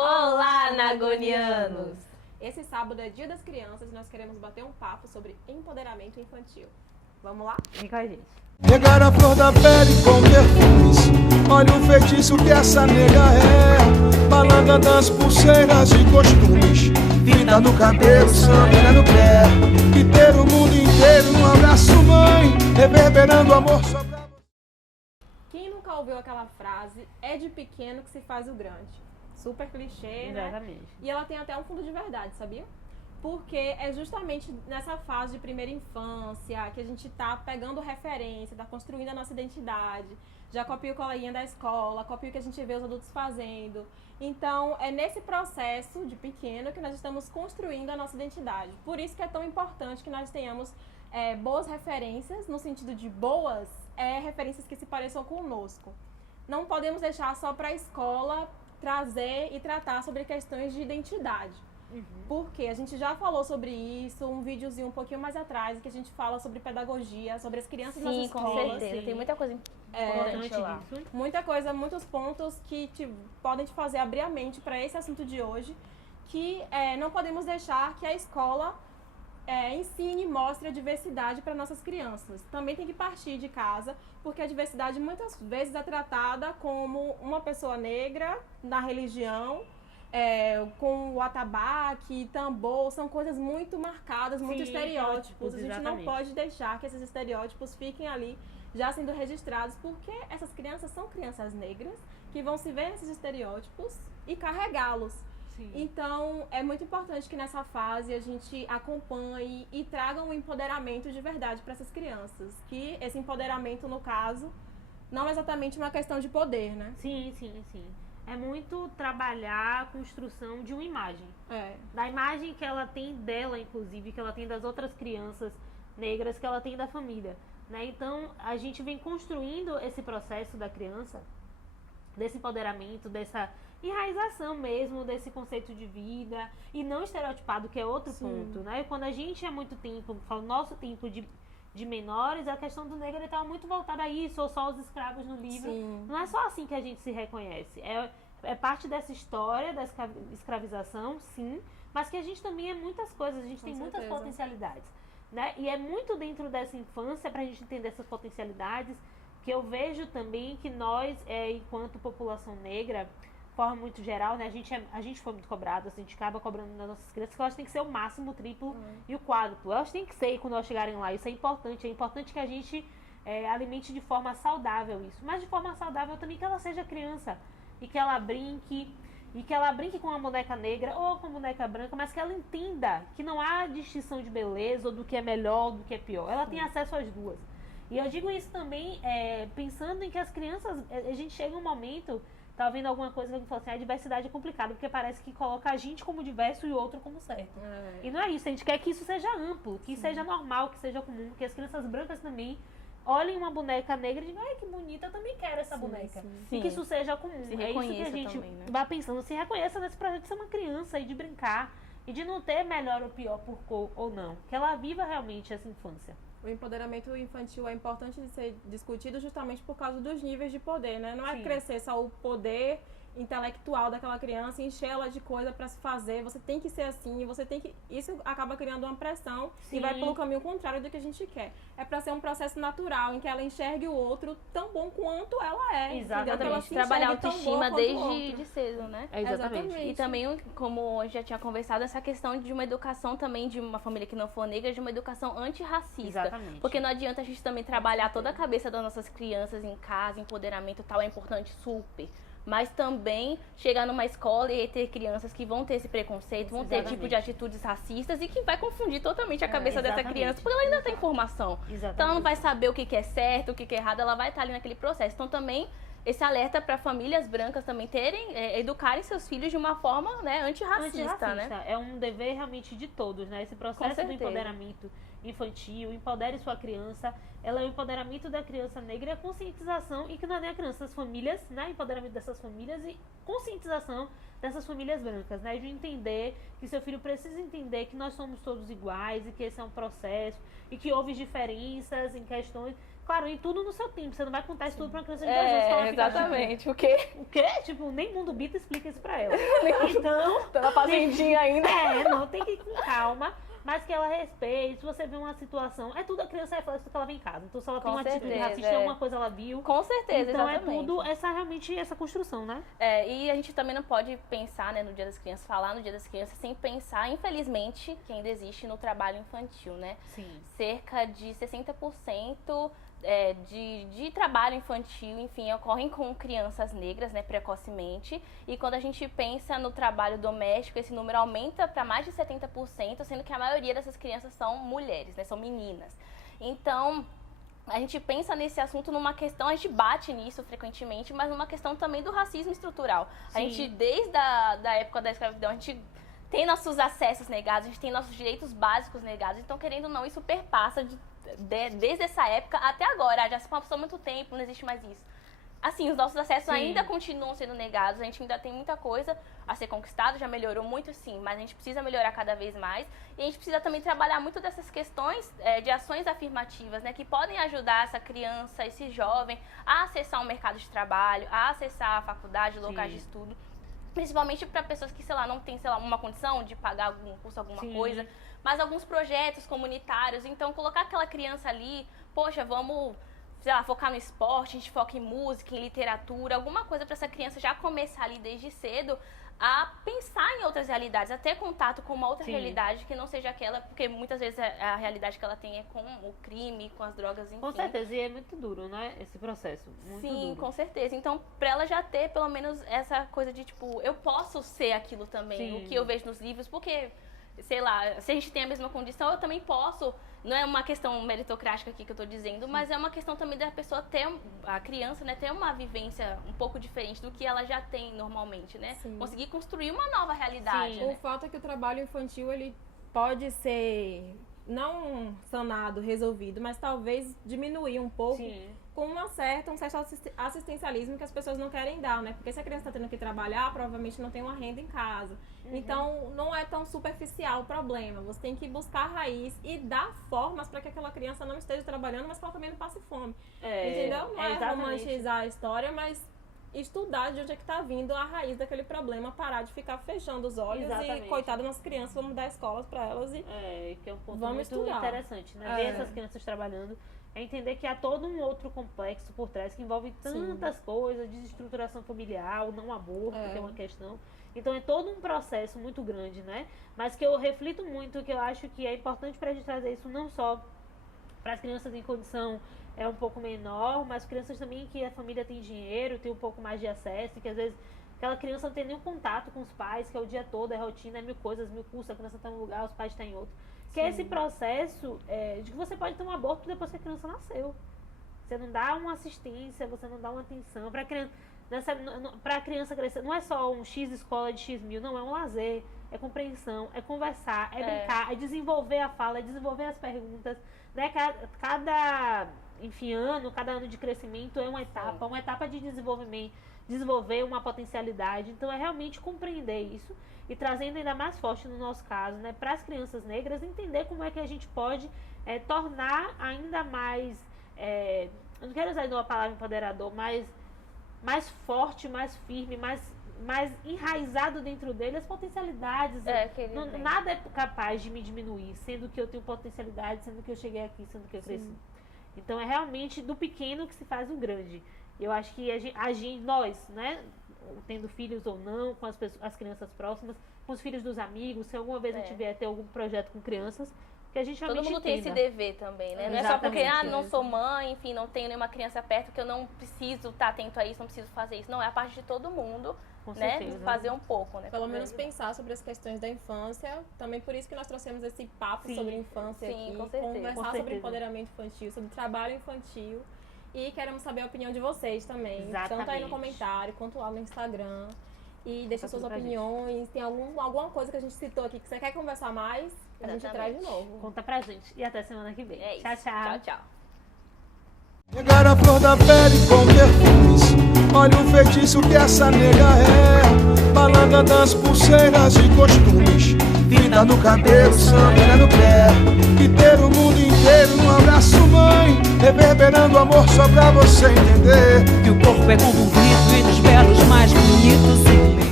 Olá, Nagonianos! Esse sábado é Dia das Crianças e nós queremos bater um papo sobre empoderamento infantil. Vamos lá? Vem com a gente. Pegar a flor da pele com perfumes. Olha o feitiço que essa nega é. Balanga das pulseiras e costumes. Vida no cabelo, samba no pé. E ter o mundo inteiro num abraço, mãe. Reverberando amor só pra você. Quem nunca ouviu aquela frase, é de pequeno que se faz o grande? Super clichê, né? Exatamente. E ela tem até um fundo de verdade, sabia? Porque é justamente nessa fase de primeira infância que a gente tá pegando referência, tá construindo a nossa identidade. Já copia o coleguinha da escola, copia o que a gente vê os adultos fazendo. Então, é nesse processo de pequeno que nós estamos construindo a nossa identidade. Por isso que é tão importante que nós tenhamos boas referências, no sentido de boas referências que se pareçam conosco. Não podemos deixar só para a escola trazer e tratar sobre questões de identidade. Porque a gente já falou sobre isso, um videozinho um pouquinho mais atrás, que a gente fala sobre pedagogia, sobre as crianças nas escolas. Sim, com certeza. Tem muita coisa importante lá. Muita coisa, muitos pontos que podem te fazer abrir a mente para esse assunto de hoje, que não podemos deixar que a escola ensine e mostre a diversidade para nossas crianças. Também tem que partir de casa, porque a diversidade muitas vezes é tratada como uma pessoa negra na religião, com o atabaque, tambor, são coisas muito marcadas, muito estereótipos. A gente não pode deixar que esses estereótipos fiquem ali já sendo registrados, porque essas crianças são crianças negras que vão se ver nesses estereótipos e carregá-los. Então, é muito importante que nessa fase a gente acompanhe e traga um empoderamento de verdade para essas crianças. Que esse empoderamento, no caso, não é exatamente uma questão de poder, né? Sim. É muito trabalhar a construção de uma imagem. Da imagem que ela tem dela, inclusive, que ela tem das outras crianças negras, que ela tem da família, né? Então, a gente vem construindo esse processo da criança, desse empoderamento, dessa enraização mesmo, desse conceito de vida, e não estereotipado, que é outro ponto, né? Quando a gente há muito tempo, fala nosso tempo de menores, a questão do negro estava muito voltada a isso, ou só os escravos no livro. Não é só assim que a gente se reconhece. É parte dessa história da escravização, sim, mas que a gente também é muitas coisas, a gente tem muitas potencialidades, né? E é muito dentro dessa infância, para a gente entender essas potencialidades, que eu vejo também que nós, enquanto população negra, de forma muito geral, né, a gente foi muito cobrado, assim, a gente acaba cobrando das nossas crianças que elas têm que ser o máximo, o triplo e o quádruplo. Elas têm que ser quando elas chegarem lá, isso é importante que a gente alimente de forma saudável isso, mas de forma saudável também que ela seja criança e que ela brinque, com uma boneca negra ou com uma boneca branca, mas que ela entenda que não há distinção de beleza ou do que é melhor ou do que é pior, ela tem acesso às duas. E eu digo isso também pensando em que as crianças, a gente chega um momento, tá vendo alguma coisa que a gente fala assim, a diversidade é complicada, porque parece que coloca a gente como diverso e o outro como certo. E não é isso, a gente quer que isso seja amplo, que seja normal, que seja comum, que as crianças brancas também olhem uma boneca negra e digam, ai que bonita, eu também quero essa boneca. E que isso seja comum. Se é isso que a gente também, né? vai pensando, se reconheça nesse projeto de ser uma criança e de brincar e de não ter melhor ou pior por cor ou não. Que ela viva realmente essa infância. O empoderamento infantil é importante de ser discutido justamente por causa dos níveis de poder, né? Não é crescer só o poder intelectual daquela criança, encher ela de coisa para se fazer, você tem que ser assim, você tem que... Isso acaba criando uma pressão e vai pelo caminho contrário do que a gente quer. É para ser um processo natural, em que ela enxergue o outro tão bom quanto ela é. Exatamente, trabalhar a autoestima desde cedo, né? Exatamente. E também, como a gente já tinha conversado, essa questão de uma educação também de uma família que não for negra, de uma educação antirracista. Exatamente. Porque não adianta a gente também trabalhar toda a cabeça das nossas crianças em casa, empoderamento e tal, é importante super. Mas também chegar numa escola e ter crianças que vão ter esse preconceito, vão ter tipo de atitudes racistas e que vai confundir totalmente a cabeça dessa criança, porque ela ainda tem informação. Então ela não vai saber o que é certo, o que é errado, ela vai estar ali naquele processo. Então também esse alerta para famílias brancas também educarem seus filhos de uma forma, né, antirracista, né? É um dever realmente de todos, né? Esse processo do empoderamento infantil, empodere sua criança, ela é o empoderamento da criança negra e a conscientização, e que não é nem a criança, das famílias, né? Empoderamento dessas famílias e conscientização dessas famílias brancas, né? De entender que seu filho precisa entender que nós somos todos iguais e que esse é um processo e que houve diferenças em questões. Claro, e tudo no seu tempo. Você não vai contar isso tudo pra uma criança de 2 anos. Ela exatamente. Fica, o quê? O quê? Tipo, nem Mundo Bita explica isso pra ela. Então... Tá na fazendinha ainda. Não, tem que ir com calma. Mas que ela respeite, se você vê uma situação... É tudo, a criança reflete do que ela vem em casa. Então, se ela tem uma atitude racista, alguma coisa ela viu... Com certeza, então, exatamente. Então, é tudo realmente essa construção, né? E a gente também não pode pensar, né, no Dia das Crianças, falar no Dia das Crianças, sem pensar, infelizmente, que ainda existe no trabalho infantil, né? Sim. Cerca de 60%... de trabalho infantil, enfim, ocorrem com crianças negras, né, precocemente. E quando a gente pensa no trabalho doméstico, esse número aumenta para mais de 70%, sendo que a maioria dessas crianças são mulheres, né, são meninas. Então, a gente pensa nesse assunto numa questão, a gente bate nisso frequentemente, mas numa questão também do racismo estrutural. Sim. A gente, desde da época da escravidão, a gente tem nossos acessos negados, a gente tem nossos direitos básicos negados. Então, querendo ou não, isso perpassa desde essa época até agora. Já se passou muito tempo, não existe mais isso. Assim, os nossos acessos ainda continuam sendo negados, a gente ainda tem muita coisa a ser conquistada, já melhorou muito sim, mas a gente precisa melhorar cada vez mais. E a gente precisa também trabalhar muito dessas questões de ações afirmativas, né, que podem ajudar essa criança, esse jovem a acessar o mercado de trabalho, a acessar a faculdade, locais de estudo. Principalmente para pessoas que, sei lá, não têm, sei lá, uma condição de pagar algum curso, alguma coisa, mas alguns projetos comunitários. Então, colocar aquela criança ali, poxa, vamos, sei lá, focar no esporte, a gente foca em música, em literatura, alguma coisa para essa criança já começar ali desde cedo a pensar em outras realidades, a ter contato com uma outra realidade que não seja aquela, porque muitas vezes a realidade que ela tem é com o crime, com as drogas, enfim. Com certeza, e é muito duro, né, esse processo. Muito Sim, duro. Com certeza. Então, pra ela já ter pelo menos essa coisa de, tipo, eu posso ser aquilo também, o que eu vejo nos livros, porque, sei lá, se a gente tem a mesma condição, eu também posso. Não é uma questão meritocrática aqui que eu tô dizendo, mas é uma questão também da pessoa ter, a criança, né, ter uma vivência um pouco diferente do que ela já tem normalmente, né? Sim. Conseguir construir uma nova realidade. Sim. Né? O fato é que o trabalho infantil, ele pode ser não sanado, resolvido, mas talvez diminuir um pouco com um certo assistencialismo que as pessoas não querem dar, né? Porque se a criança está tendo que trabalhar, provavelmente não tem uma renda em casa. Então, não é tão superficial o problema. Você tem que buscar a raiz e dar formas para que aquela criança não esteja trabalhando, mas que ela também não passe fome. Entendeu? Não é romantizar a história, mas estudar de onde é que está vindo a raiz daquele problema, parar de ficar fechando os olhos e, coitada das crianças, vamos dar escolas para elas e que é um ponto vamos muito estudar. Interessante, né? Ver essas crianças trabalhando, é entender que há todo um outro complexo por trás que envolve tantas coisas, desestruturação familiar, o não aborto, que é uma questão. Então é todo um processo muito grande, né? Mas que eu reflito muito, que eu acho que é importante para a gente trazer isso não só para as crianças em condição um pouco menor, mas crianças também que a família tem dinheiro, tem um pouco mais de acesso, que às vezes aquela criança não tem nenhum contato com os pais, que é o dia todo, é rotina, é 1000 coisas, 1000 cursos, a criança está em um lugar, os pais estão em outro. Que é esse processo de que você pode ter um aborto depois que a criança nasceu. Você não dá uma assistência, você não dá uma atenção para a criança. Para a criança crescer, não é só um X escola de X mil, não, é um lazer, é compreensão, é conversar, é brincar, é desenvolver a fala, é desenvolver as perguntas, né? Cada ano, cada ano de crescimento é uma etapa de desenvolvimento, desenvolver uma potencialidade. Então é realmente compreender isso e trazendo ainda mais forte no nosso caso, né, para as crianças negras, entender como é que a gente pode tornar ainda mais, eu não quero usar ainda uma palavra empoderador, mais forte, mais firme, mais enraizado dentro dele as potencialidades. Nada é capaz de me diminuir, sendo que eu tenho potencialidade, sendo que eu cheguei aqui, sendo que eu cresci. Então é realmente do pequeno que se faz o grande. Eu acho que nós, né, tendo filhos ou não, com as crianças próximas, com os filhos dos amigos, se alguma vez a gente vier ter algum projeto com crianças, que a gente realmente todo mundo tem esse dever também, né? Não é só porque, não sou mãe, enfim, não tenho nenhuma criança perto que eu não preciso estar atento a isso, não preciso fazer isso. Não, é a parte de todo mundo, né? Fazer um pouco, né? Pelo menos pensar sobre as questões da infância. Também por isso que nós trouxemos esse papo sobre infância aqui. Conversar sobre empoderamento infantil, sobre trabalho infantil. E queremos saber a opinião de vocês também. Tanto aí no comentário, quanto lá no Instagram. E deixa suas opiniões. Tem alguma coisa que a gente citou aqui que você quer conversar mais? A gente traz de novo. Conta pra gente. E até semana que vem. Tchau, tchau. Tchau. Pegar a flor da pele com perfumes. Olha o feitiço que essa nega é. Balada das pulseiras e costumes. Vida no cabelo, samba no pé. E ter o mundo inteiro inteiro num abraço, mãe, reverberando amor só pra você entender que o corpo é como um grito e dos belos mais bonitos em mim.